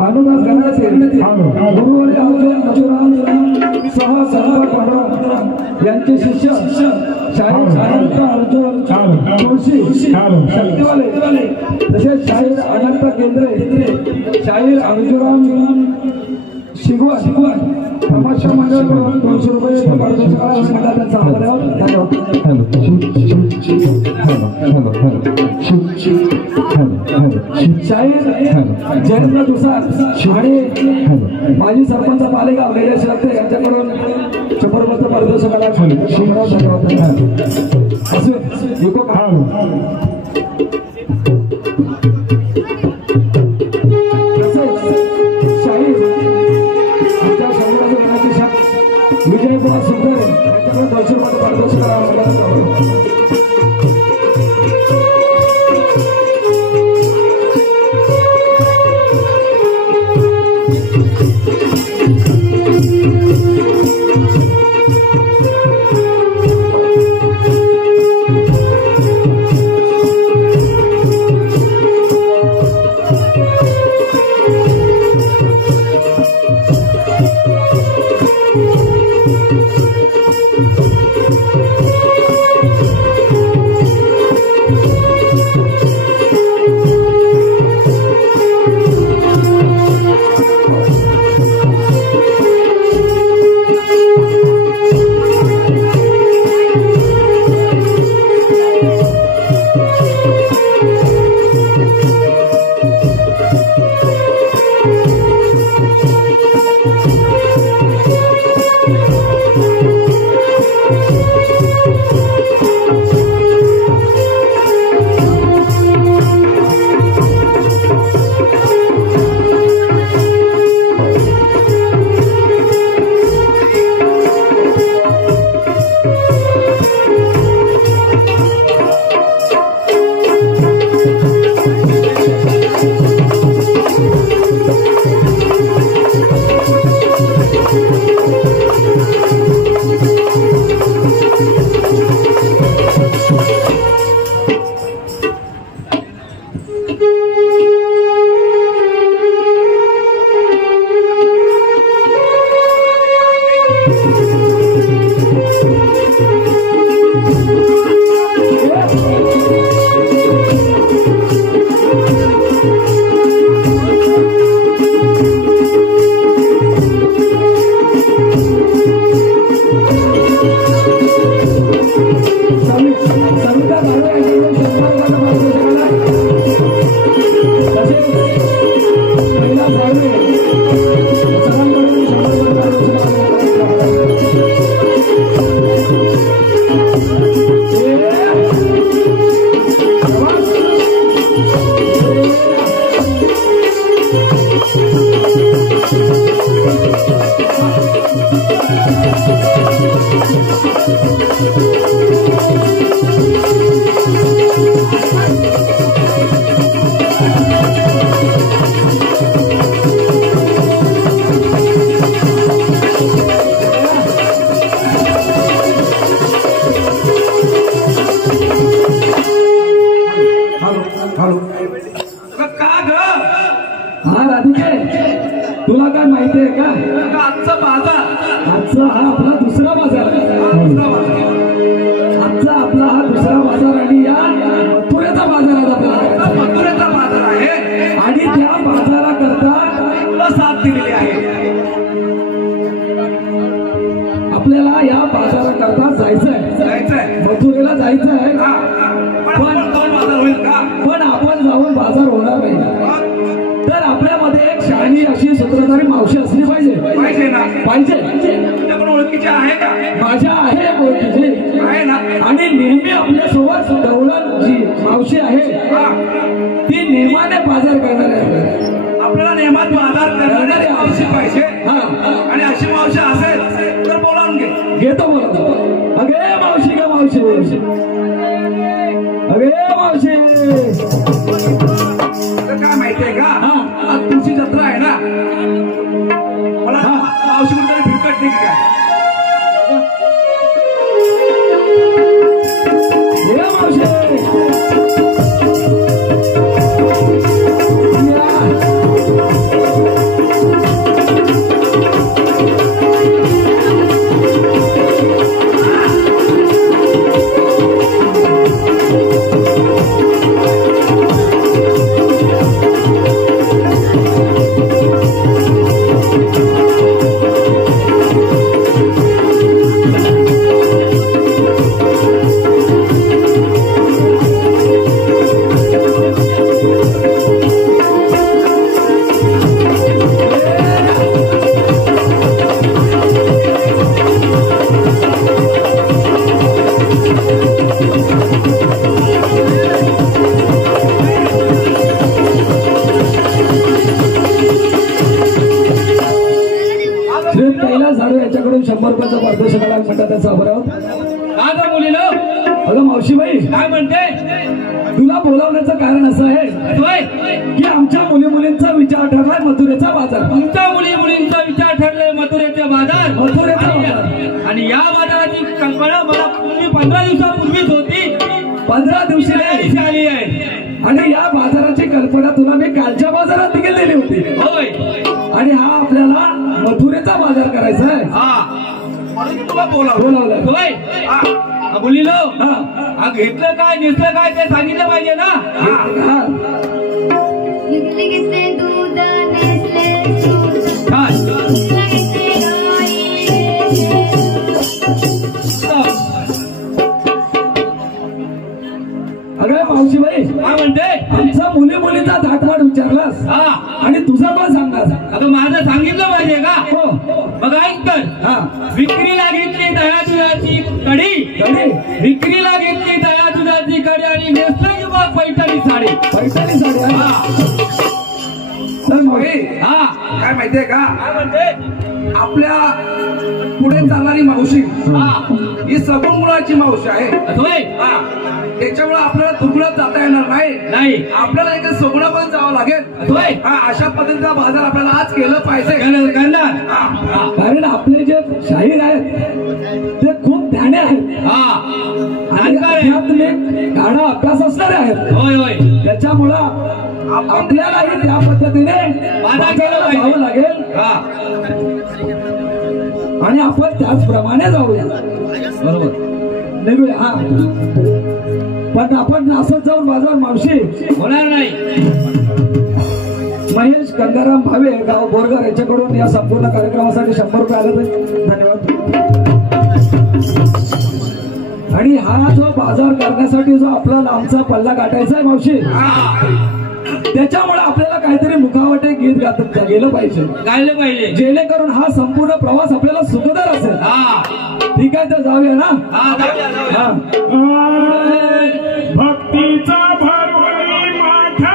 भानुदास गणाचे गुरुवर्य अर्जुन मजुराम सह संपर्क पांडुरंग यांचे शिष्य शाहीर अनंत अर्जुन जोशी शक्तिवाले तसेच शाहीर अनंत केंद्रे शाहीर अर्जुराम शिगवण तमाशा मंडळाकडून 200 रुपये त्यांचा आभार धन्यवाद। शाहीर जयेंद्र दुसार आणि माजी सरपंच पालेगाव निलेश रक्ते यांच्याकडून 100 रुपये पारितोषिकाला धन्यवाद। असे इको विजय कुमार सुंदर यांच्याकडून 200 रुपये पारितोषिकाला तुला काय माहिती आहे का आजचा बाजार आजचा हा आपला दुसरा बाजार आजचा आपला हा दुसरा बाजार आणि या मथुरेचा बाजार मथुरेचा बाजार आहे आणि त्या बाजाराकरता साथ दिलेली आहे। आपल्याला या बाजाराकरता जायचंय मथुरेला जायचंय पण आपण जाऊन बाजार होणार नाही तर आपल्यामध्ये एक शहाणी अशी सूत्रधारी मावशी असली पाहिजे ना पाहिजे ओळखीची आहे का माझ्या आहे ओळखीची आहे ना आणि नेहमी आपल्या सोबत दौलत जी मावशी आहे ती नेमाने बाजार करणार आहे आपल्याला नेमात बाजार करणारी मावशी पाहिजे आणि अशी मावशी असेल तर बोलावून घेतो बोलतो अगे मावशी का मावशी अगे मावशी काय माहितीये का तुमची जत्रा आहे ना मला मावशी कुठे फिरकट नाही काय मावशी त्यांच्याकडून 100 रुपयाचा पारितोषिकाला म्हणतात त्याचा आभार. का ग मुलीनो? अगं मावशीबाई, काय म्हणते? तुला बोलावण्याचं कारण असं आहे की आमच्या मुलींचा विचार ठरलाय मथुरेचा बाजार. तुमच्या मुलींचा विचार ठरलाय मथुरेचा बाजार. मथुरेचा बाजार. आणि या बाजाराची कल्पना मला पूर्वी 15 दिवसापूर्वीच होती. 15 दिवशी आली आहे. आणि या बाजाराची कल्पना तुला मी कालच्या बाजारात दिलेली होती. होय. आणि हा आपल्याला मथुरेचा बाजार करायचा आहे. म्हणून तुला बोलावलं. होय. मुलीनो, घेतलं काय नेसलं काय ते सांगितलं पाहिजे ना. घेतले दूध नेसले दूध अगं मावशीबाई, काय म्हणते? आमचा मुलीचा थाटमाट विचारलास आणि तुझा पण सांगणार. अगं माझं सांगितलं पाहिजे का? हो. मग ऐक तर, विक्रीला घेतली दह्या दुधाची कढी, विक्रीला घेतली दह्या दुधाची कढी आणि नेसलं की मग पैठणी साडी. पैठणी साडी. तर काय माहितीये का? काय म्हणते? आपल्या पुढे चालणारी मावशी ही सगुण मुलाची मावशी आहे. त्याच्यामुळे आपल्याला दुगणं जाता येणार नाही. आपल्याला एक सोगणं पण जावं लागेल. अशा पद्धतीचा बाजार आपल्याला आज केलं पाहिजे. कारण आपले जे शाहीर आहेत ते खूप ध्याने आहेत आणि अध्यात्मिक गाढा अभ्यास असणारे आहेत. होय होय. त्याच्यामुळं आपल्यालाही त्या पद्धतीने बाजाराला जावं लागेल आणि आपण त्याचप्रमाणे जाऊया. बरोबर. निघूया. पण आपण नासत जाऊन बाजार मावशी होणार नाही. महेश गंगाराम भावे गाव बोरगाव यांच्याकडून या संपूर्ण कार्यक्रमासाठी 100 रुपये आले. धन्यवाद. आणि हा जो बाजार करण्यासाठी जो आपला लांबचा पल्ला गाठायचा आहे मावशी, त्याच्यामुळे आपल्याला काहीतरी मुखावटे गीत गात गेलं पाहिजे, गायलं पाहिजे, जेणेकरून हा संपूर्ण प्रवास आपल्याला सुखकर असेल. ठीक आहे, तर जाऊया ना. भक्तीचा भरवली माठा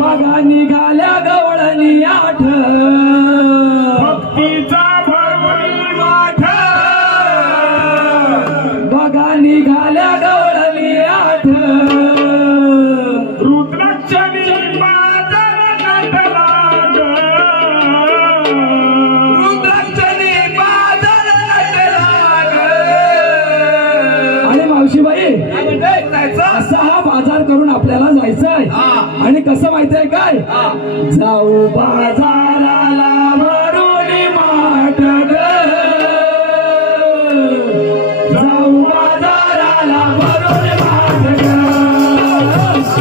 बघा निघाल्या गवळणी आठ, भक्तीचा भरवली माठा बघा निघाल्या गवळणी आठ, रुद्राक्षणी बाजार गाठला ग, रुद्राक्षणी बाजार गाठला ग. आणि मावशीबाई, असा हा बाजार करून आपल्याला जायचं आहे. आणि कसं माहितीये काय? जाऊ बाजाराला भरून माठ ग, जाऊ बाजाराला भरून माठ ग,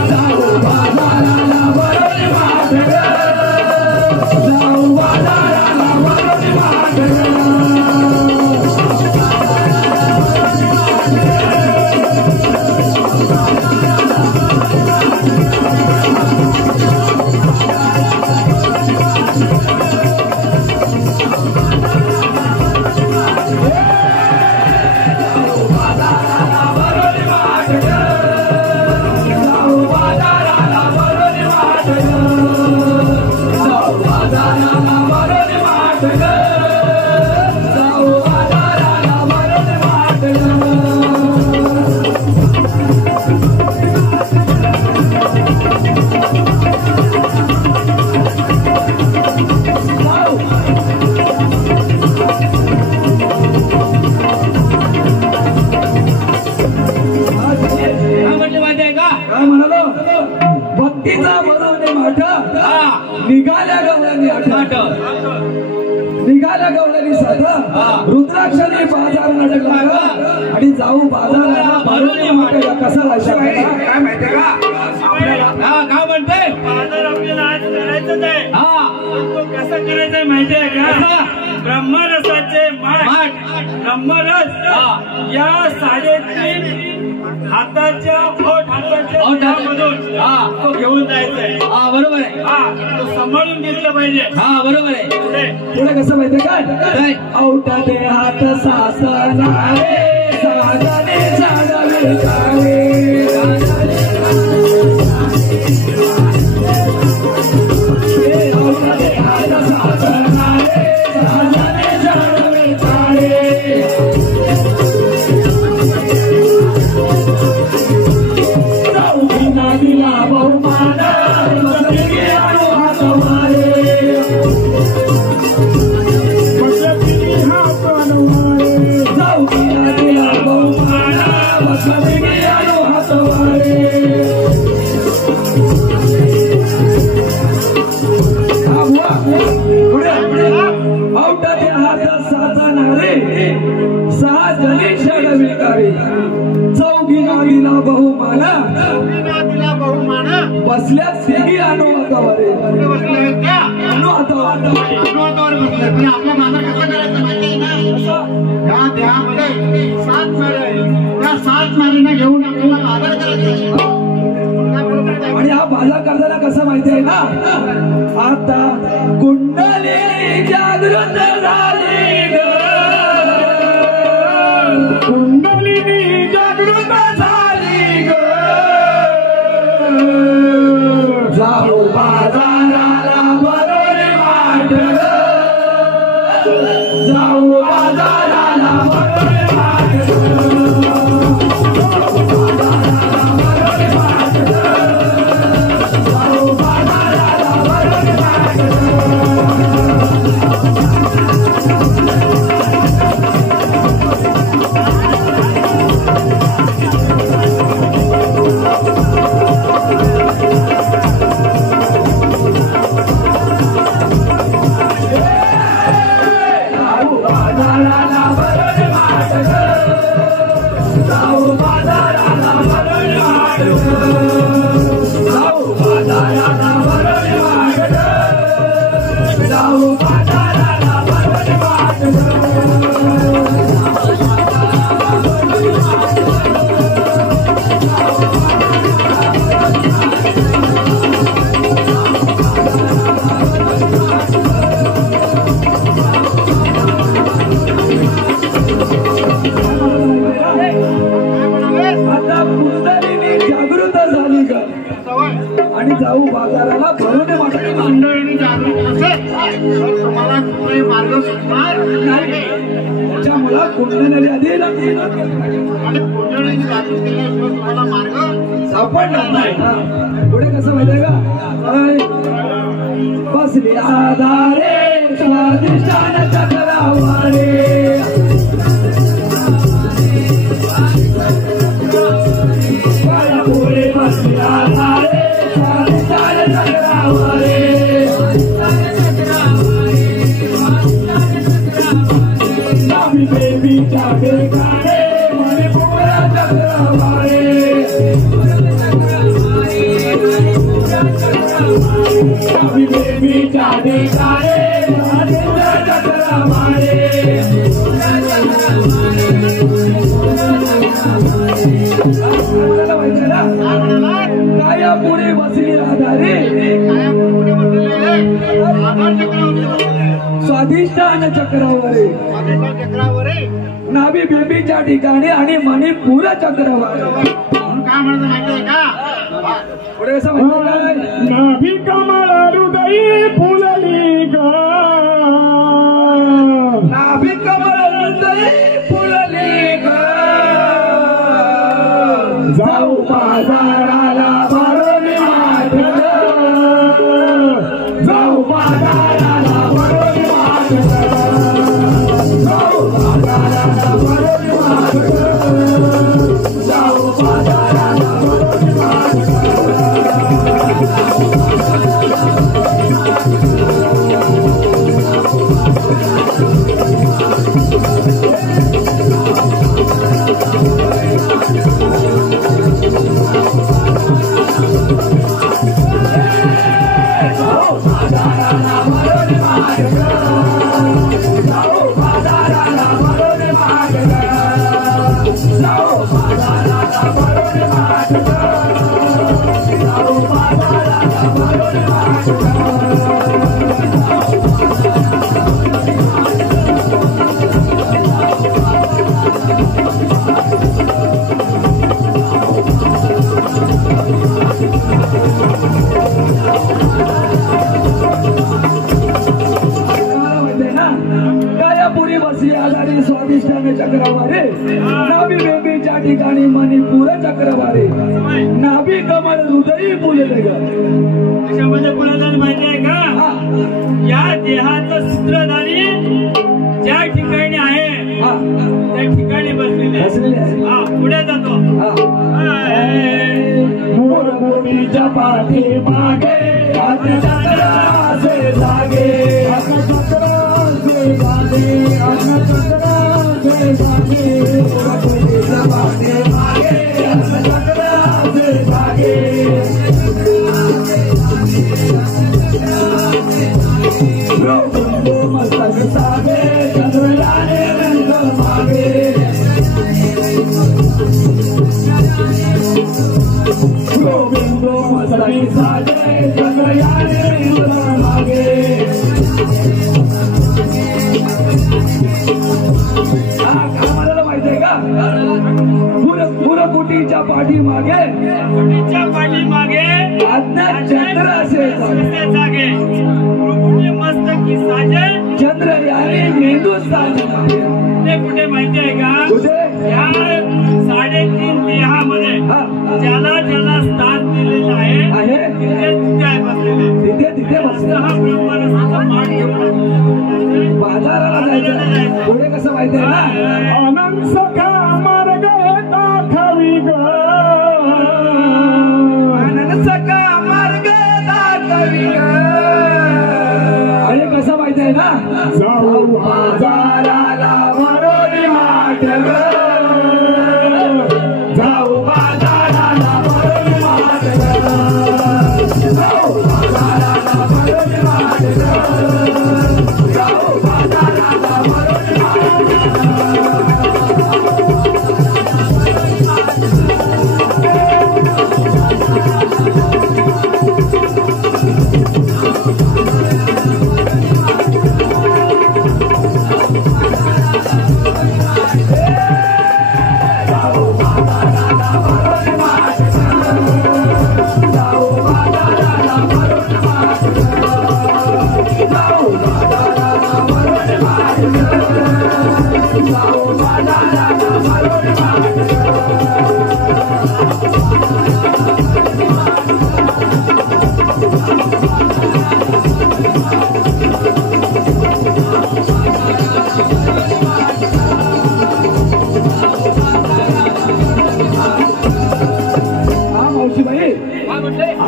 जाऊ बाजाराला भरून माठ ग, जाऊ बाजाराला भरून माठ ग. भक्तीचा बरोबर माठ निघाल्या गवळणी आठ, निघाल्या गवळणी साठ, रुद्राक्षणी बाजार नडला आणि जाऊ बाजाराला भरून माठ. कसा काय माहितीये का? काय म्हणते? बाजार आपल्याला आज करायचंच आहे. तो कसं करायचंय माहितीये का? ब्रह्मरसाचे माठ, ब्रह्मरस या 3.5 हाताच्या मधून तो घेऊन जायचंय. बरोबर आहे. तो सांभाळून घेतलं पाहिजे. बरोबर आहे. पुढे कसं माहितीये काय? औटा दे हात सासनारे, साजने झाडावे काळे, औटा दे हात सासनारे, साजने औटाच्या हातात साचा नारे सहा जनी षडविकारी चौघी नावीला बहुमाना बसल्या तिघी अनुवादावरे आपल्या माझा कसा करायचं माहिती ना या देहामध्ये 7 नारे आहे त्या 7 नारींना घेऊन आपल्याला बाजार करायचा आणि हा बाजार करताना कसं माहिती आहे ना आता कुंडली जागृत झाली ग कुंडली जागृत झाली ग जाऊ बाजाराला बरोबर वाट जाऊ बाजाराला बरोबर वाट आणि जाऊ बाजाराला भरून मंडळींनी जागृत असेल तर तुम्हाला कुठलाही मार्ग सुटणार नाही त्याच्यामुळे कुंडली आधी आणि कुंडळींनी जागृत केल्याशिवाय तुम्हाला मार्ग सापडणार नाही पुढे कसं माहितीये का बसली आधारे स्वादिष्टान चक्रावारे पुढे बसली आधारे बेबी जागे गाणे मने पुरा चक्रवारे बेबी जागे गाणे मने पुरा चक्रवारे काय पुढे बसली आधारे स्वादिष्टान चक्रावरे नाभी बेबीच्या ठिकाणी आणि मणिपूर चक्रवारे काय म्हणत माहितीये का पुढे कसं म्हणतात नाभी कमळ हृदयी फुलली ग नाभी कमळ हृदयी फुलली ग जाऊ बाजाराला भरून माठ जाऊ बाजाराला भरून माठ जाऊ बाजाराला भरून माठ जाऊ बाजाराला भरून माठ स्वादिष्टाने चक्रवारे नाभी बेबीच्या ठिकाणी मणिपूर चक्रवारे नाभी कमळ हृदयी फुलले ग त्याच्यामध्ये पुढे माहिती आहे का या देहाचं सूत्रधारी ज्या ठिकाणी आहे त्या ठिकाणी बसलेले आहे पुढे जातो मोर मोठीच्या पाठी मागे अन्नचंद्राचे जागे अन्नचंद्राचे जागे अन्नचंद्राचे जागे गोकुळीच्या पाठीमागे अन्नचंद्राचे जागे गोविंदो मस्तक सागे चंद्रयाने नंद मागे गोविंदो मस्तक सागे चंद्रयाने नंद मागे आम्हाला माहिती आहे का पुरकुटीच्या पाठीमागे अन्नचंद्राचे जागे मस्तकी साजे चंद्रयाने हिंदुस्थान ते कुठे माहिती आहे का? कुठे या 3.5 देहामध्ये ज्याला ज्याला स्थान दिलेलं आहे तिथे बसले हा ब्रह्मांडाचा मान घेऊन बाजाराला जायचं पुढे कसं माहिती आहे ना आनंद सखा मार्ग दाखवी ग आनंद सखा मार्ग दाखवी ग आणि कसं माहिती आहे ना जाऊ बाजाराला भरोली माठ ग जाऊ बाजाराला भरोली माठ ग जाऊ बाजाराला भरोली माठ ग जाऊ बाजाराला भरोली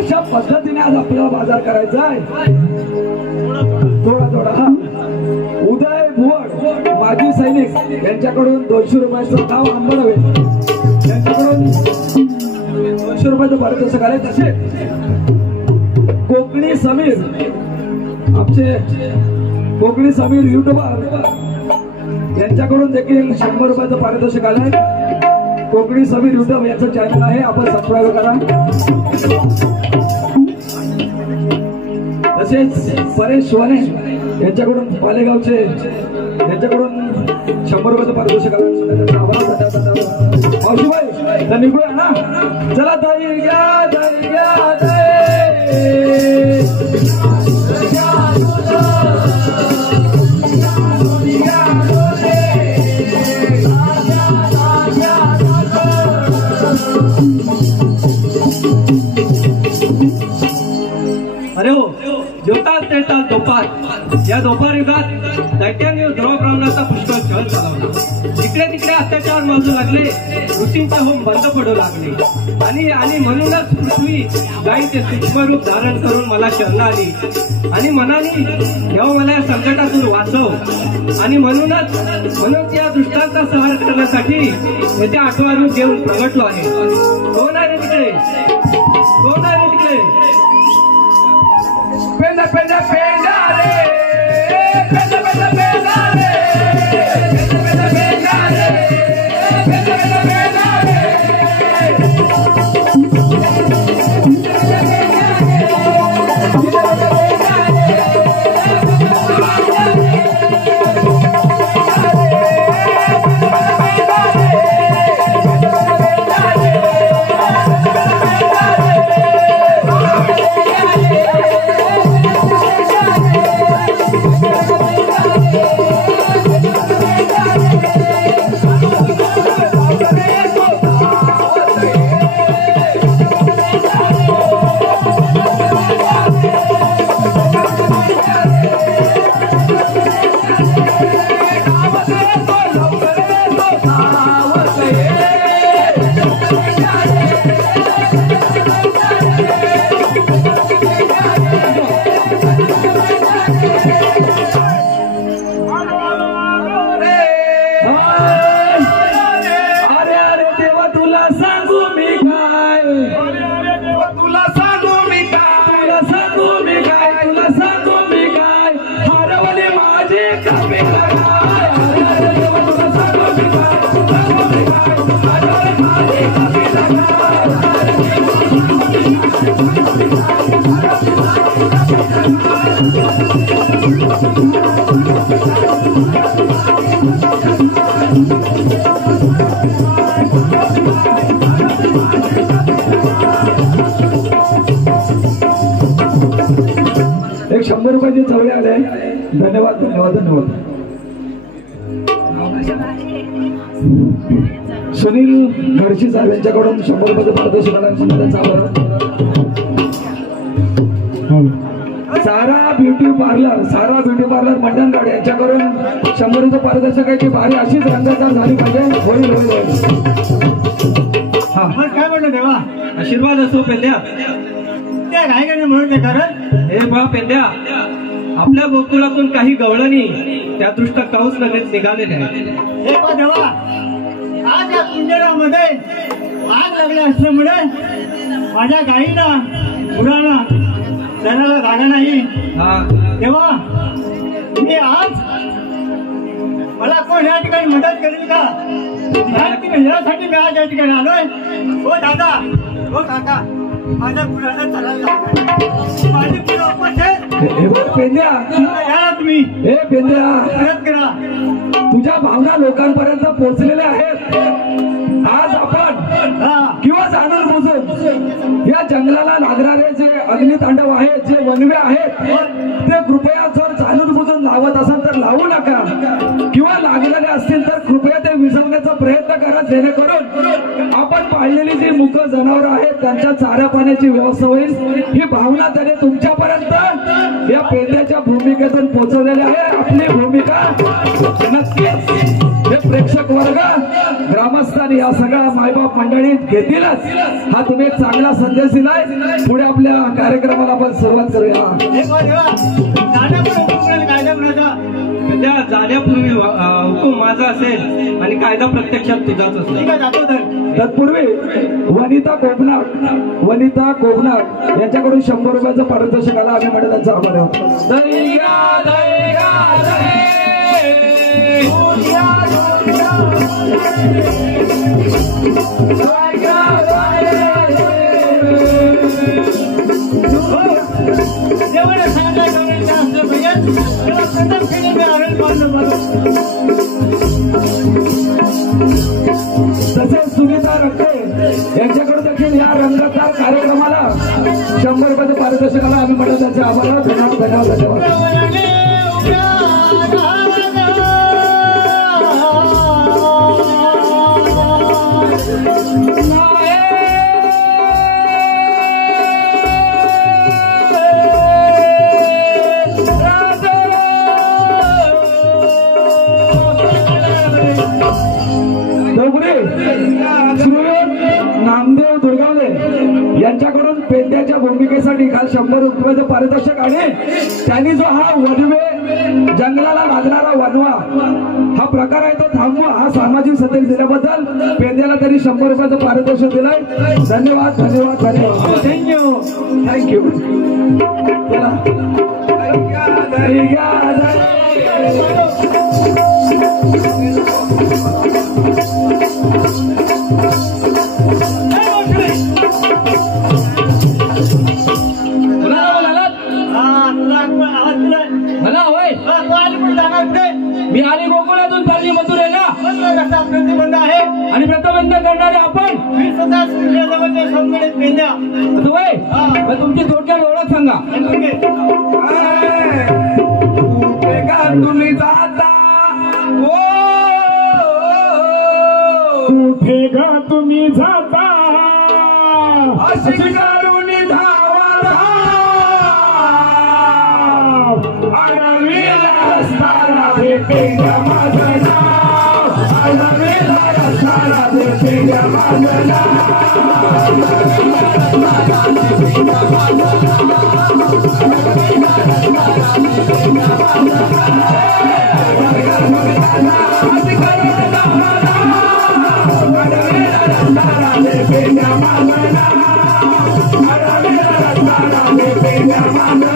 अशा पद्धतीने आज आपल्याला बाजार करायचा आहे थोडा थोडा उदय भुवड माजी सैनिक यांच्याकडून 200 रुपयाचं नाव आंबडवे यांच्याकडून 200 रुपयाचं पारितोषिक आले तसे कोकणी समीर आमचे कोकणी समीर युट्यूबर यांच्याकडून देखील 100 रुपयाचं पारितोषिक आलंय कोकणी समीर युट्यूब याचं चॅनल आहे आपण सबस्क्राईब करा तसेच परेश वने यांच्याकडून पालेगावचे यांच्याकडून 100 रुपयाचं पारितोषिक मावशीबाई तर निघूया ना चला दही घ्या दही घ्या अरे हो जेवतात तेतात दोपार या दोपार युगात दैत्याने ध्रुव ब्राह्मणाचा पुष्कळ छळ चालवला जिकडे तिकडे अत्याचार माजू लागले ऋषींचा होम बंद पडू लागले आणि म्हणूनच पृथ्वी गायीचे सूक्ष्म रूप धारण करून मला शरण आली आणि मनाने तेव्हा मला या संकटातून वाचव आणि म्हणून या दुष्टांचा संहार करण्यासाठी येथे 8वा रूप घेऊन प्रगटलो आहे कोण आहे तिकडे कोण आहे तिकडे पेंडा पेंडा पेंडा रे पेंडा पेंडा पेंडा रे पेंडा पेंडा पेंडा रे पेंडा पेंडा पेंडा रे सांगू मी काय तुला सांगू मी काय हरवली माझी कविता काय अरे देवा तुला सांगू मी काय हरवली माझी कविता एक 100 रुपयाचे चवळे आले धन्यवाद धन्यवाद धन्यवाद सुनील घडशी साहेब यांच्याकडून 100 रुपयाचे पारितोषिक आलं सारा ब्युटी पार्लर मंडणगाड यांच्याकडून 100 रुपये पारितोषिकाची भारी अशीच रंगतदार झाली पाहिजे होईल होईल होईल हा काय म्हणलं देवा आशीर्वाद असो पेंद्या ते काय काय म्हणून ते कारण हे बा पेंद्या आपल्या गोकुळातून काही गवळणी त्या दृष्ट काऊच लगेच निघालेले आहेत हे पा देवा आज या पिंजऱ्यामध्ये आग लागली असल्यामुळे माझ्या गाईला मुलाला जनाला जागा नाही हा तेव्हा मी आज मला कोण या ठिकाणी मदत करेल का यासाठी मी आज या ठिकाणी आलोय हो दादा हो काका माझ्या मुलाला चालायला माझी मुलं उपस्थित पेंद्या या तुम्ही हे पेंद्या मदत करा तुझ्या भावना लोकांपर्यंत पोहोचलेल्या आहेत आज आपण किंवा जाणून बुजून या जंगलाला लागणारे जे अग्नितांडव आहेत जे वनवे आहेत ते कृपया जर जाणून बुजून लावत असाल तर लावू नका किंवा लागलेले असतील तर कृपया ते विझवण्याचा प्रयत्न करा जेणेकरून आपण पाळलेली जी मुक जनावर आहेत त्यांच्या चारा पाण्याची व्यवस्था होईल ही भावना त्याने तुमच्यापर्यंत या पेंद्याच्या भूमिकेतून पोहोचवलेली आहे आपली भूमिका नक्कीच हे प्रेक्षक वर्ग ग्रामस्थांनी या सगळ्या मायबाप मंडळी घेतीलच हा तुम्ही एक चांगला संदेश दिलाय पुढे आपल्या कार्यक्रमाला आपण सुरुवात करूया पेंद्या जाण्यापूर्वी हुकूम माझा असेल आणि कायदा प्रत्यक्षात तुझाच असेल तत्पूर्वी वनिता कोकणात यांच्याकडून 100 रुपयाचं पारितोषिक आलं आम्ही म्हणतो त्यांचा आभार आहोत तसेच सुनीता रक्ते यांच्याकडून देखील या रंगतदार कार्यक्रमाला 100 रुपयाचं पारितोषिक आलं आम्ही म्हणतो त्यांचे आभार धन्यवाद धन्यवाद धन्यवाद नामदेव दुर्गावले यांच्याकडून पेंद्याच्या भूमिकेसाठी काल 100 रुपयाचं पारितोषिक आणि त्यांनी जो हा वनवे जंगलाला लागणारा वनवा हा प्रकार आहे तो थांबवा हा सामाजिक संदेश दिल्याबद्दल पेंद्याला त्यांनी 100 रुपयाचं पारितोषिक दिलंय धन्यवाद धन्यवाद धन्यवाद थँक्यू मला होय मी आली गोकुळातून चालली मथुरेला प्रतिबंध आहे आणि प्रतिबंध करणारे आपण मी स्वतः सूर्याजवळच्या संगणित पेंद्या होय मग तुमची थोडक्यात ओळख सांगा तुम्ही जाता कुठे गा तुम्ही जाता अशी करून धावा अडवीला असताना पेंद्या माझं नाव अडवीला असताना पेंद्या माझं नाव Mama,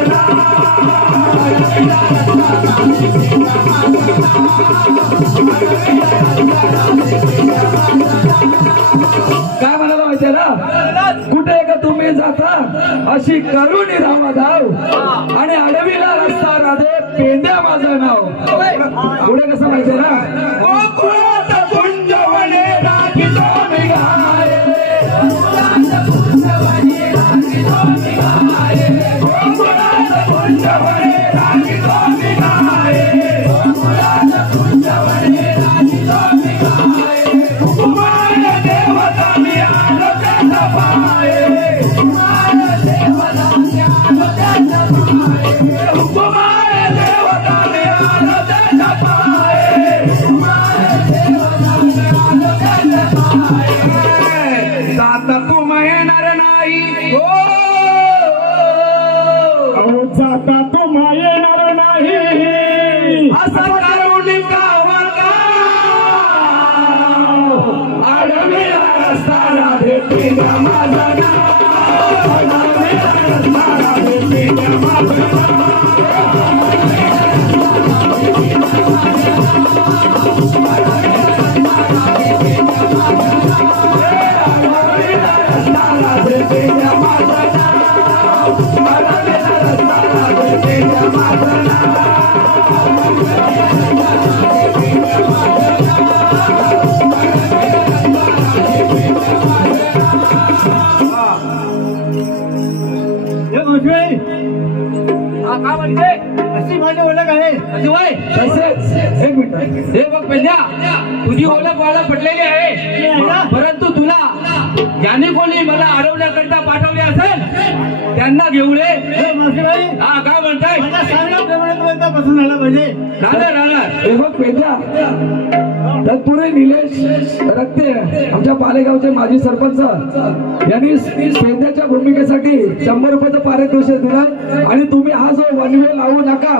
काय म्हणाला माहितीये ना, कुठे का तुम्ही जाता अशी करुणी रामा धाव आणि अडवीला रस्ता राधे पेंद्या माझं नाव. पुढे कसं माहितीये ना, जाता तुम्हा येणार नाही असं करुणी गावाला अडवीला रस्ता राधे पेंद्या माझं नाव. अडवीला रस्ता राधे पेंद्या माझं नाव. अशी माझी ओळख आहे. एक मिनिट, हे बघ पेंद्या, तुझी ओळख मला पटलेली आहे, परंतु तुला ज्याने कोणी मला अडवण्याकरता पाठवले असेल त्यांना घेऊन ये. हा, काय म्हणताय? बसून आला पाहिजे. राहणार. हे बघ पेंद्या, तत्पुरे निलेश रक्ते आमच्या पालेगावचे माजी सरपंच यांनी पेंद्याच्या भूमिकेसाठी 100 रुपयाचं पारितोषिक दिलं आणि तुम्ही हा जो वनवे लावू नका,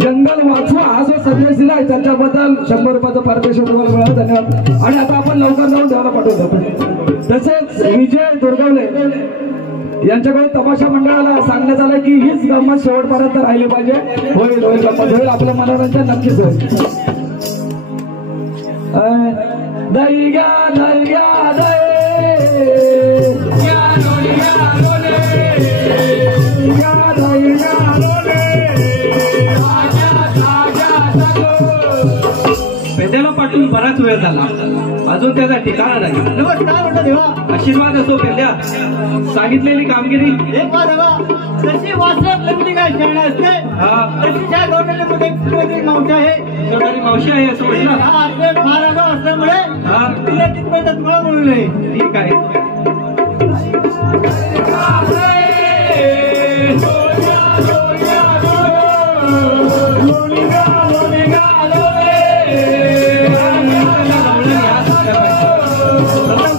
जंगल वाचवा हा जो संदेश दिलाय त्याच्याबद्दल 100 रुपयाचं पारितोषिक तुम्हाला मिळालं. धन्यवाद. आणि आता आपण लवकर जाऊन देवाला पाठवतो. तसेच विजय दुर्गवले यांच्याकडे तमाशा मंडळाला सांगण्यात आलं की हीच गंमत शेवटपर्यंत राहिली पाहिजे. होईल होईल गंमत होईल, आपलं मनोरंजन नक्कीच होईल. दही घ्या दही घ्या पेंद्याला पाठवून बराच वेळ झाला, अजून त्याचा ठिकाणा नाही. काय म्हणतो देवा? आशीर्वाद असो पेंद्या, सांगितलेली कामगिरी हे पहा देवा, तशी वाचण्यात लग्नी काय शरण असते, तशी त्या गौरवमध्ये मावशी आहे. शेवटारी मावशी आहे असं म्हटलं. हा आपले महाराज असल्यामुळे तिला तिथपर्यंत तुम्हाला बोलू नये. ठीक आहे.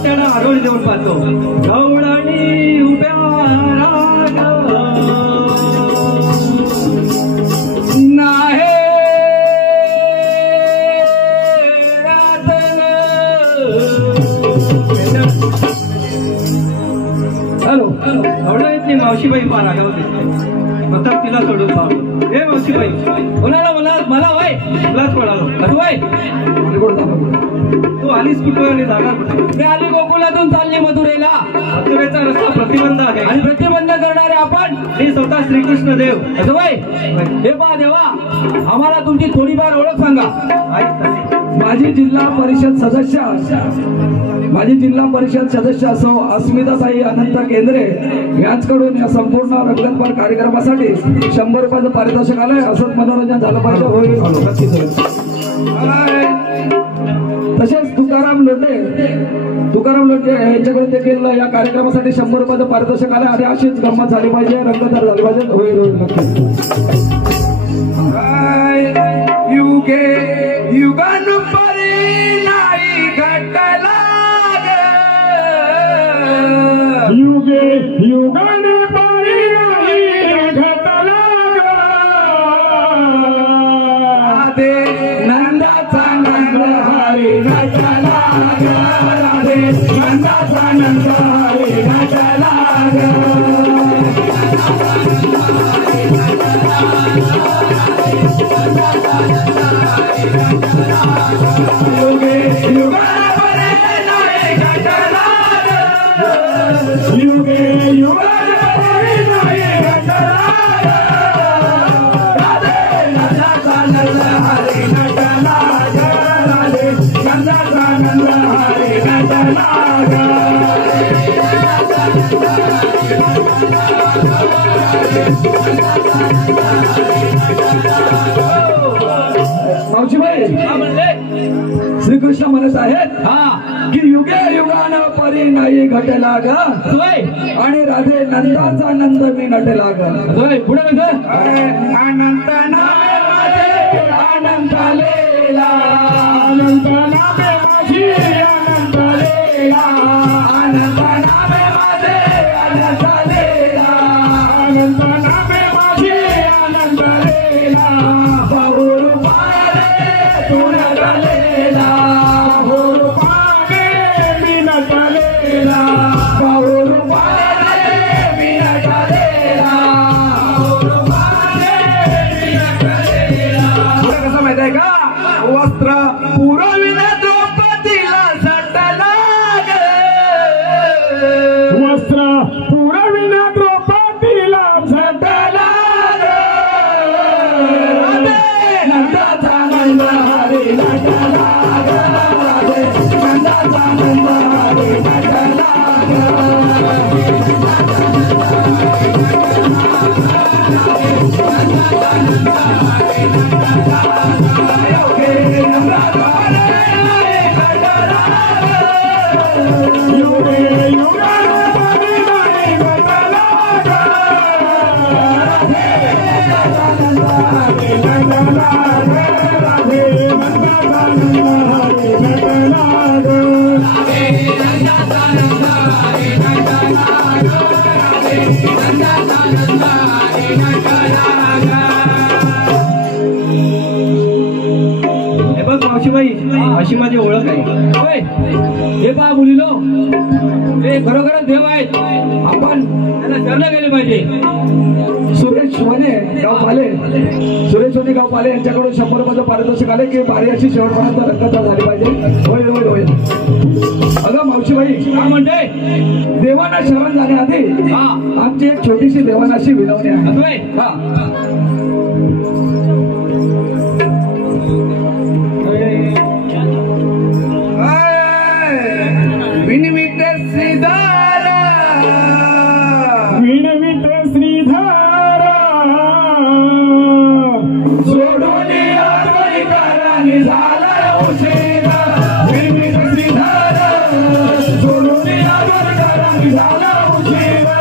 त्यांना आरोग्य देऊन पाहतो. गवळणी उभ्या नाही हॅलो गवळणीतली मावशीबाई फार आगाव दिसते. फक्त तिला सोडून पाहतो. हे मावशीबाई कोणाला मला वय तुलाच पडालो. वय तू आलीस कुठे आणि जागा कुठे? मी आली गोकुलातून चालली मथुरेला. मथुरेचा रस्ता प्रतिबंध आहे आणि प्रतिबंध करणारे आपण मी स्वतः श्रीकृष्ण देव. वय हे पहा देवा, आम्हाला तुमची थोडीफार ओळख सांगा. माजी जिल्हा परिषद सदस्य असो अस्मिताताई अनंत केंद्रे यांच्याकडून या संपूर्ण रंगतपर कार्यक्रमासाठी 100 रुपयाचं पारितोषिक आलंय. असंच मनोरंजन झालं पाहिजे. होईल नक्कीच होईल. तसेच तुकाराम लोंढे यांच्याकडून देखील या कार्यक्रमासाठी 100 रुपयाचं पारितोषिक आलंय आणि अशीच गंमत झाली पाहिजे, रंगतदार झाली पाहिजे. होईल नक्कीच. युगानुपरी नाही घटला युगानुपरी नाही घटला राधे नंदाचा नंद हरी घटला राधे नंदाचा नंद हरी घटला मावशीबाई श्रीकृष्ण म्हणत आहेत की युगे युगान परी नाही घटला ग आणि राधे नंदाचा नंद मी नटला ग पुढे कसं अनंत नामे माझे अनंत लेला अनंत नामे माझी अनंत लेला अनंत नामे माझे अनंत लेला अनंत नामे माझी अनंत लेला बाहुर पारे तू नटलेला बाहुर पारे मी नटलेला बाहुर पारे मी नटलेला बाहुर पारे मी नटलेला कसं माहित आहे का वस्त्र पुरविले द्रौपदीला झटला ग वस्त्र पुरविले द्रौपदीला झटला ग राधे नंदाचा नंद हरी नटला ग राधे नंदाचा नंद हरी नटला मावशीबाई अशी माझी ओळख आहे हे पहा मुलीनो हे खरोखरच देव आहेत आपण त्यांना शरण गेले पाहिजे सुरेश सोने गाव पाले सुरेश सोने गाव पाले यांच्याकडून 100 रुपयाचं पारितोषिक आले की बारी अशी शेवटपर्यंत रंगता झाली पाहिजे होय होय होय अगं मावशीबाई काय म्हणते देवांना शरण जाण्याआधी आमची एक छोटीशी देवानाशी विनवणी आहे विनवित श्रीधार विनवित श्रीधार सोडून आगोलीकरांनी झाला उशिरा विनवित श्रीधार सोडून आगोलीकरांनी झाला उशिरा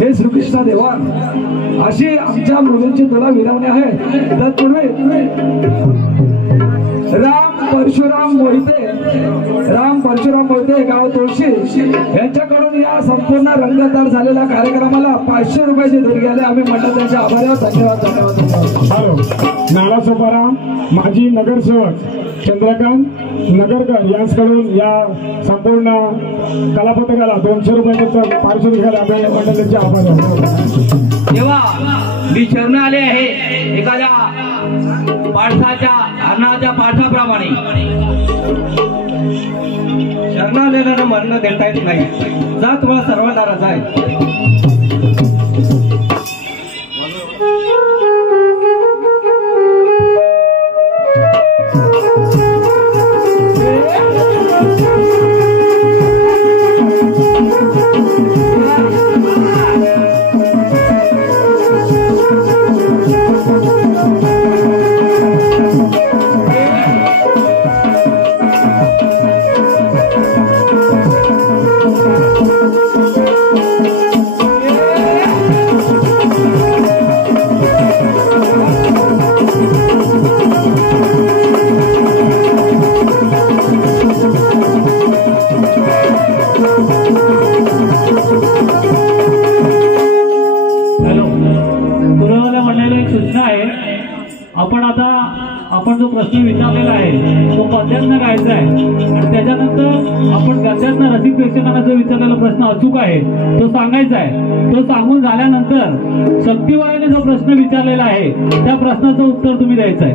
हे जय श्रीकृष्ण देवा अशी आमच्या मुलींची तुला विनवणी आहे. तत्पूर्वी राम परशुराम मोहिते गाव तुळशी यांच्याकडून या संपूर्ण रंगतदार झालेल्या कार्यक्रमाला 500 रुपयाची देणगी आली. आम्ही मंडळ त्यांचे आभारी आहोत. धन्यवाद. हॅलो, नाला सोपाराम माजी नगरसेवक चंद्रकांत नगरकर यांच्याकडून या संपूर्ण कलापथकाला 200 रुपयाचं पारितोषिक घ्यायला आम्ही मंडळ त्यांचे आभारी आहोत. तेव्हा मी शरण आले आहे एखाद्या पाठशाच्या अन्नाच्या पाठाप्रमाणे. शरण आलेल्यानं मरण देता येत नाही. जा तुम्हाला सर्वांना रजा आहे. आपण जो प्रश्न विचारलेला आहे तो पद्यातनं गायचा आहे आणि त्याच्यानंतर आपण गद्यातनं रसिक प्रेक्षकांना जो विचारलेला प्रश्न अचूक आहे तो सांगायचा आहे. तो सांगून झाल्यानंतर शक्तिवाळाने जो प्रश्न विचारलेला आहे त्या प्रश्नाचं उत्तर तुम्ही द्यायचं आहे.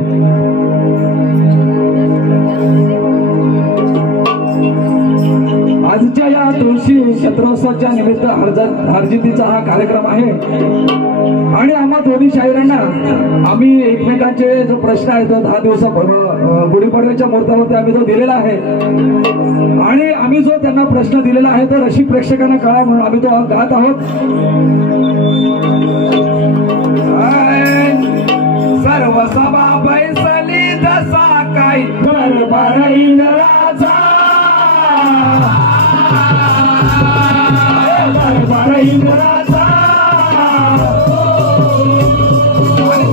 आजच्या या तुळशी क्षेत्रोत्सवाच्या निमित्त हरजितीचा हा कार्यक्रम आहे आणि आम्हा दोन्ही शाहिरांना आम्ही एकमेकांचे जो प्रश्न आहे तो 10 दिवसापूर्वी गुढीपाडव्याच्या मुहूर्तावरती आम्ही तो दिलेला आहे आणि आम्ही जो त्यांना प्रश्न दिलेला आहे तो रसिक प्रेक्षकांना कळा म्हणून आम्ही तो गात आहोत. सर्व सभा बैसली जसा काही इंद्राचा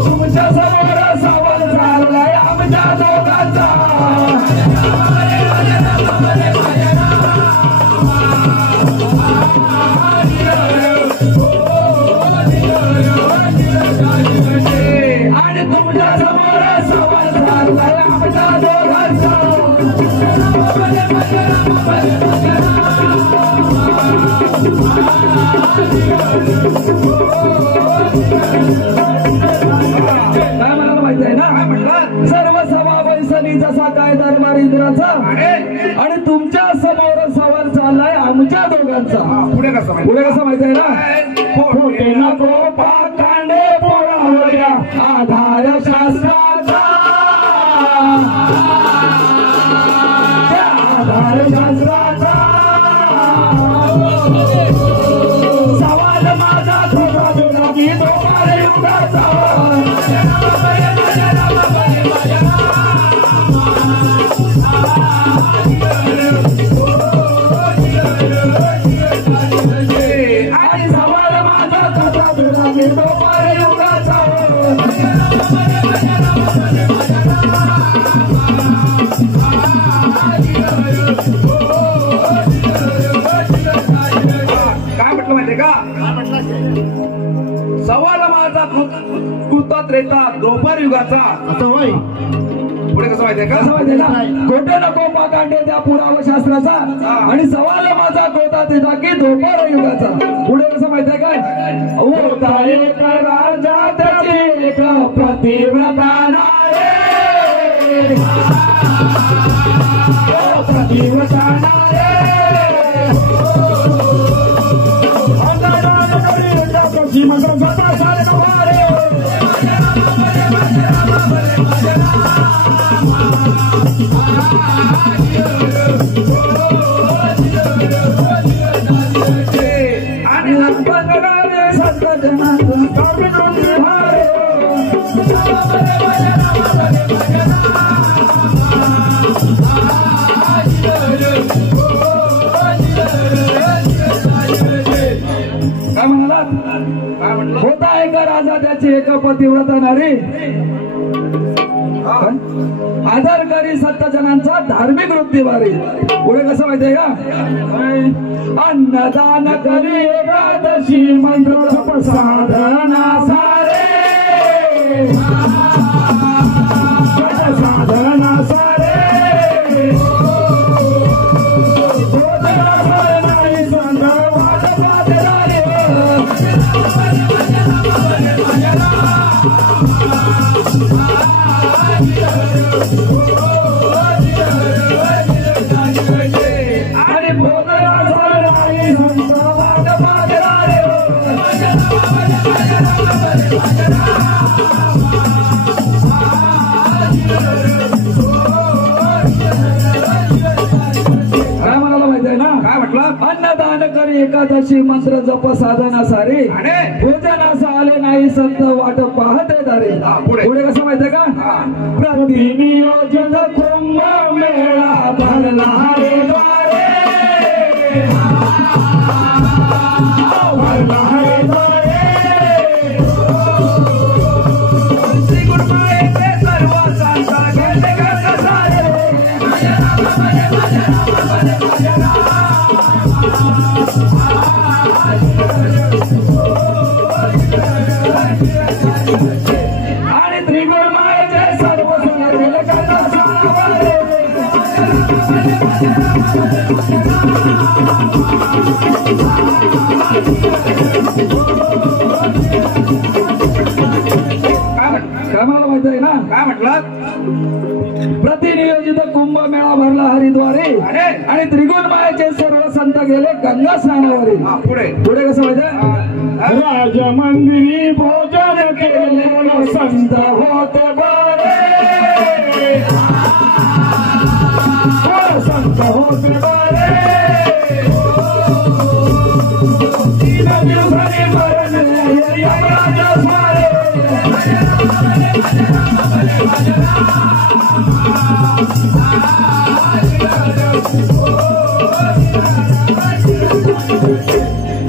तुमच्या समोर सवाल चाललाय आमच्या दोघांचा. आणि तुमच्या समोर सवाल चाललाय आमच्या दोघांचा. काय म्हणाला माहिती आहे ना? काय म्हटलं? सर्व सभा बैसली जसा काय दरबार इंद्राचा आणि तुमच्या समोर सवाल चाललाय आमच्या दोघांचा. पुढे कसं माहिती आहे ना? खोटे नको पाकांडे पोळावल्या आधार शास्त्राचा. आधार शास्त्राचा सवाल माझा थोडा थोडा की दोबार युगाचा. आणि सवाल माझा थोडा थोडा की दोबार युगाचा. काय म्हटलं माहितीये का? सवाल माझा कुता त्रेता द्वापर युगाचा. असं होय. पुढे कसं माहितीये का? कसं माहितीये ना? खोटे नको पाकांडे त्या पुराव शास्त्राचा आणि सवाल माझा गोता त्याचा की द्वापर युगाचा. पुढे कसं माहितीये काय? होता एक राजा त्याची एक प्रतिव्रता नारे. प्रतिव्रता नारे. आणि संत जनाचं काय म्हणालात? त्याची एक पतिव्रता नारी आदरकारी 7 जणांचा धार्मिक वृत्ती वारी. पुढे कसं माहितीये का? अन्नदान करी एकादशी मंत्र साधना सारे साधना सारे अन्नदान करी एकादशी मंत्र जप साधना सारी भोजनास आले नाही संत वाट पाहते दारे. पुढे कसं माहितीये का? प्रतिनियोजित कुंभ मेळा भरला रे द्वारे भरला रे द्वारे श्री गुरुमायेचे सर्व संत गेले का सारे आणि त्रिगुणमायेचे सर्व सुंदर काय मला माहित आहे ना? काय म्हटलं? प्रतिनियोजित कुंभ मेळा भरला हरिद्वारे आणि त्रिगुण मायेचे सर्व संत गेले गंगा स्नानावरी. पुढे कसं माहिती? राज मंदिरी भोजन केले संत होते बरे संत होते बरे तीन दिवसांनी मरण यमराजा स्वारे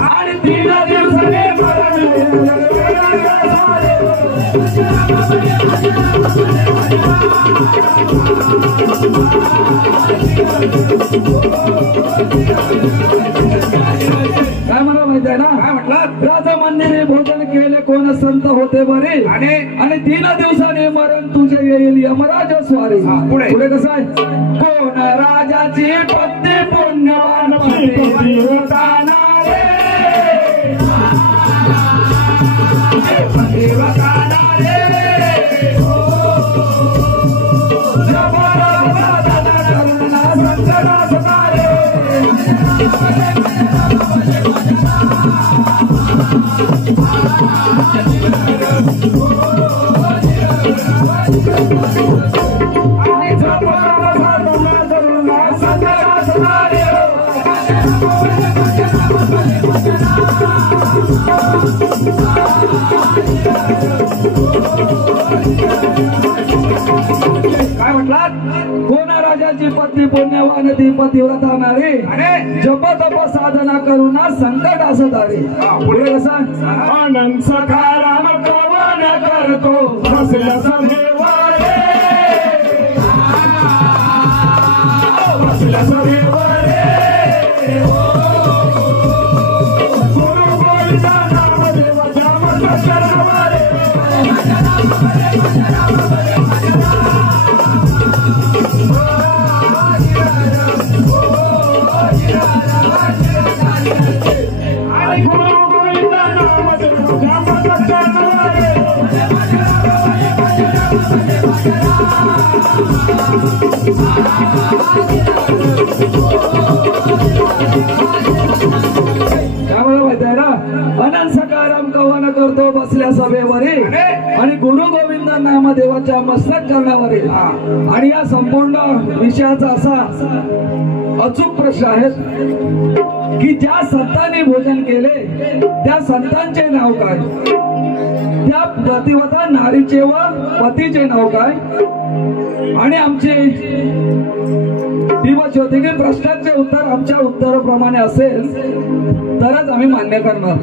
आणि 3 दिवसांनी मरण काय मला माहित आहे ना? काय म्हटलं? राजा मंदिरे भोजन केले कोण संत होते बरे आणि 3 दिवसांनी मरण तुझे येईल यमराज स्वारी. पुढे कसं आहे? कोण राजाची पत्नी पुण्यवान देवताना रे देवताना रे काय म्हटलात? कोणा राजाची पत्नी पुण्यवान ती पतिव्रता नारी जप तप साधना करून संकट असदारी. पुढे कसं? आनंद सखा राम कवन करतो बसल्या सभेवारे बसल्या सभेवारे गुरु गोविंद नामदेवाच्या मंत्राद्वारे आणि गुरु गोविंद नामदेवाच्या मंत्राद्वारे त्यामुळे माहिती आहे ना? अनंत सकाराम कवन करतो बसल्या सभेवरी आणि गुरु गोविंद नामदेवाच्या मस्तक करण्यावरी. आणि या संपूर्ण विषयाचा असा अचूक प्रश्न आहे की ज्या संतांनी भोजन केले त्या संतांचे नाव काय? त्या प्रतिव्रता नारीचे व पतीचे नाव काय? आणि आमचे दिवस होते की प्रश्नांचे उत्तर आमच्या उत्तराप्रमाणे असेल तरच आम्ही मान्य करणार.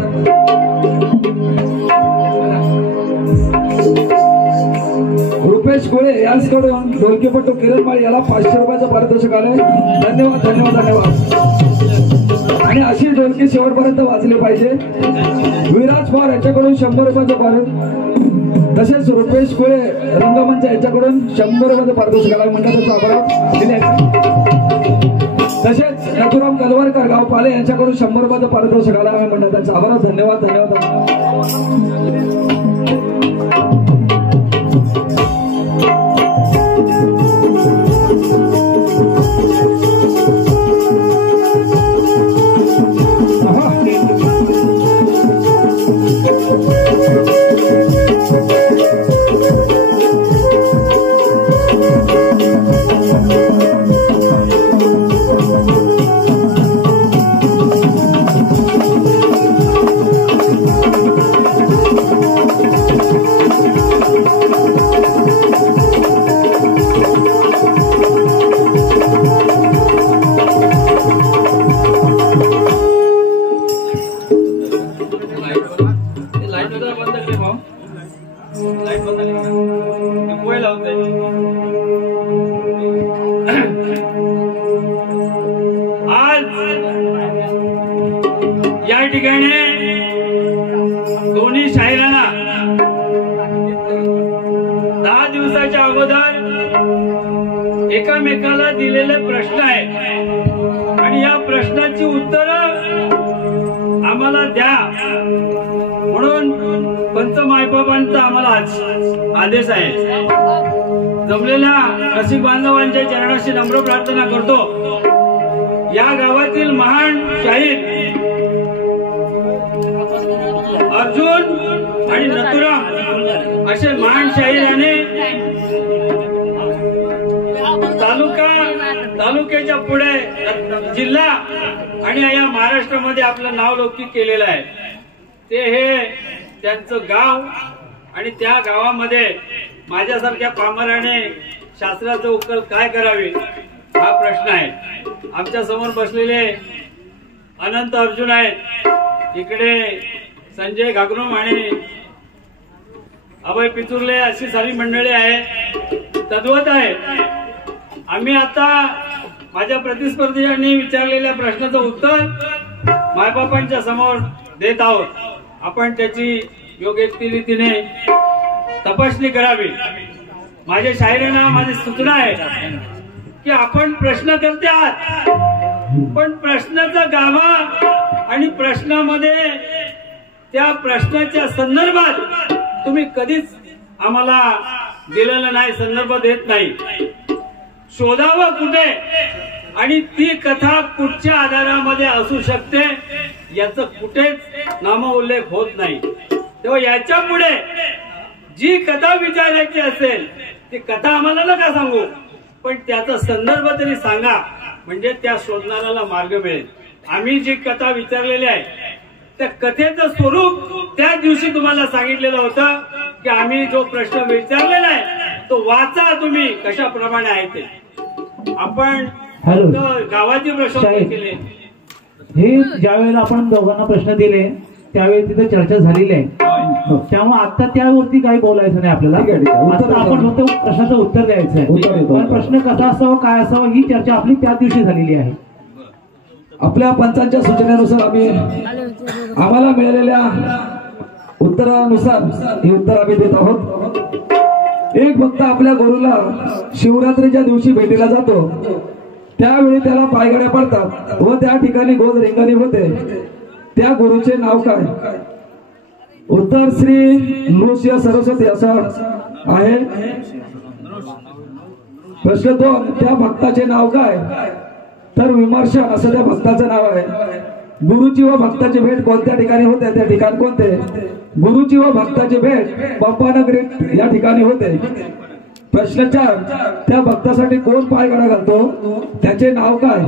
रुपेश कोळे यांच्याकडून ढोलकीपट्टू किरण माळी याला 500 रुपयाचं पारितोषिक आलंय. धन्यवाद धन्यवाद धन्यवाद. आणि अशी ढोलकी शेवटपर्यंत वाजली पाहिजे. विराज पवार यांच्याकडून 100 रुपयाचं पारितोषिक. तसेच रुपेश कोळे रंगमंच यांच्याकडून 100 रुपयाचं पारितोषिक आलंय. मंडळाचा आभार दिले. तसेच नथुराम कलवारकर गाव पाले यांच्याकडून 100 रुपयाचं पारितोषिक आलं आहे. मंडळाचा आभार. धन्यवाद धन्यवाद. आज या ठिकाणी दोन्ही शाहिरांना 10 दिवसाच्या अगोदर एकमेकाला दिलेले प्रश्न आहेत आणि या प्रश्नाची उत्तरं आम्हाला द्या म्हणून पंच मायबापांचा आम्हाला आदेश आहे. जमलेल्या रसिक बांधवांच्या चरणाशी नम्र प्रार्थना करतो. या गावातील महान शाहीर अर्जुन आणि नथुराम असे महान शाहीर आणि तालुक्याच्या पुढे जिल्हा आणि या महाराष्ट्रामध्ये आपलं नाव लौकिक केलेलं आहे. ते हे त्यांचं गाव आणि त्या गावामध्ये माझ्यासारख्या पामराने शास्त्राचं उकल काय करावे हा प्रश्न आहे. आमच्या समोर बसलेले अनंत अर्जुन आहेत. इकडे संजय घागरुम आणि अभय पितुर्ले अशी सारी मंडळी आहे. तद्वत आहे. आम्ही आता माझ्या प्रतिस्पर्धींनी विचारलेल्या प्रश्नाचं उत्तर मायबापांच्या समोर देत आहोत. आपण त्याची योग्य रीतीने तपासणी करावी. माझ्या शाहिरांना माझी सूचना आहे की आपण प्रश्न करते आहात पण प्रश्नाचा गाभा आणि प्रश्नामध्ये त्या प्रश्नाच्या संदर्भात तुम्ही कधीच आम्हाला दिलेलं नाही, संदर्भ देत नाही. शोधावं कुठे आणि ती कथा कुठच्या आधारामध्ये असू शकते याचं कुठेच नामोल्लेख होत नाही. तेव्हा याच्या पुढे जी कथा विचारायची असेल ती कथा आम्हाला नका सांगू पण त्याचा संदर्भ तरी सांगा म्हणजे त्या शोधणाऱ्याला मार्ग मिळेल. आम्ही जी कथा विचारलेली आहे त्या कथेचं स्वरूप त्या दिवशी तुम्हाला सांगितलेलं होतं की आम्ही जो प्रश्न विचारलेला आहे तो वाचा तुम्ही कशाप्रमाणे आहे ते. आपण गावाचे प्रश्न केले. हे ज्यावेळेला आपण दोघांना प्रश्न दिले त्यावेळी तिथे चर्चा झालेली आहे. त्यामुळे आता त्यावरती काही बोलायचं नाही आपल्याला. आता आपण फक्त प्रश्नाचं उत्तर द्यायचं आहे. पण प्रश्न कसा असावा काय असावा ही चर्चा आपली त्या दिवशी झालेली आहे. आपल्या पंचांच्या सूचनेनुसार आम्हाला मिळालेल्या उत्तरानुसार हे उत्तर आम्ही देत आहोत. एक भक्त आपल्या गुरुला शिवरात्रीच्या दिवशी भेटीला जातो. त्यावेळी त्याला पायगड्या पडतात व त्या ठिकाणी गोद रिंगणी होते. त्या गुरुचे नाव काय? उत्तर श्री नृसिंह सरस्वती असं आहे. प्रश्न 2 त्या भक्ताचे नाव काय? तर विमर्शन असं त्या भक्ताचं नाव आहे. गुरुची व भक्ताची भेट कोणत्या ठिकाणी होते? त्या ठिकाण कोणते? गुरुची व भक्ताची भेट पंपानगरीत या ठिकाणी होते. प्रश्न 4 त्या भक्तासाठी कोण पायगडा घालतो? त्याचे नाव काय?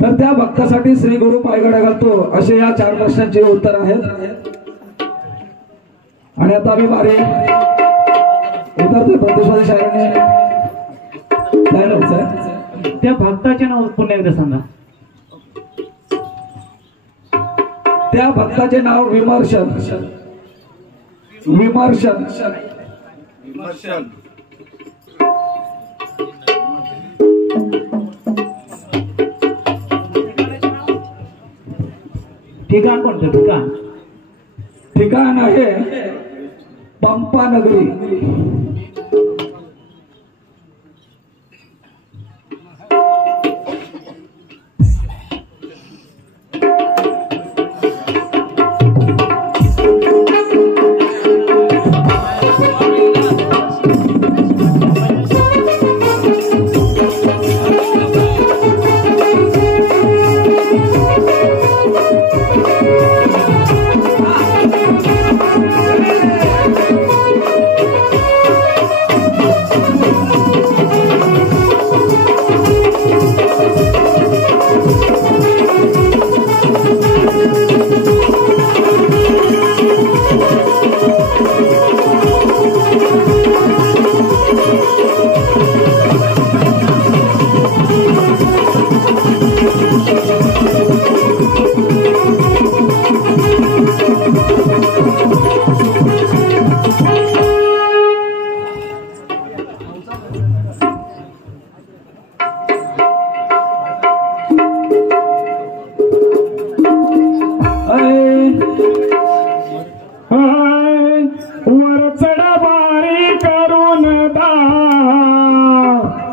तर त्या भक्तासाठी श्री गुरु पायगडा घालतो. असे या 4 प्रश्नांची उत्तर आहेत. आणि आता आम्ही मारे उतरते प्रतिस्पर्धी शाळेने त्या भक्ताचे नाव पुन्हा एकदा सांगा. त्या भक्ताचे नाव विमर्शन. विमर्शन ठिकाण कोणतं ठिकाण? ठिकाण आहे पंपा नगरी.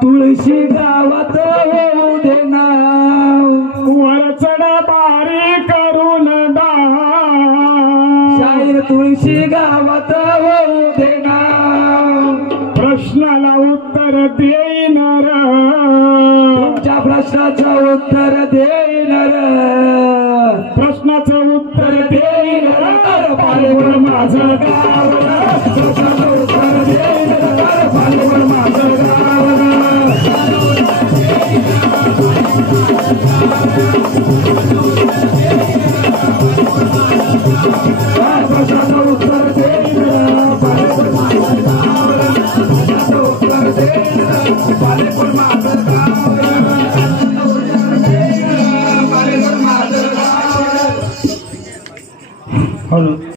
तुळशी गावात होऊ दे नाव, वर चढा बारी करून शाहीर तुळशी गावात होऊ दे नाव. प्रश्नाला उत्तर देईन र, तुमच्या प्रश्नाचं उत्तर देईन र, प्रश्नाचं उत्तर देईन र, पालेवर माझं गाव र, प्रश्नाचं उत्तर देईन र, पालेवर माझं गाव र. प्रश्नाचं उत्तर देईन र, पालेवर माझं गाव र, प्रश्नाचं उत्तर देईन र, पालेवर माझं गाव र, पालेवर माझं गाव र. हॅलो.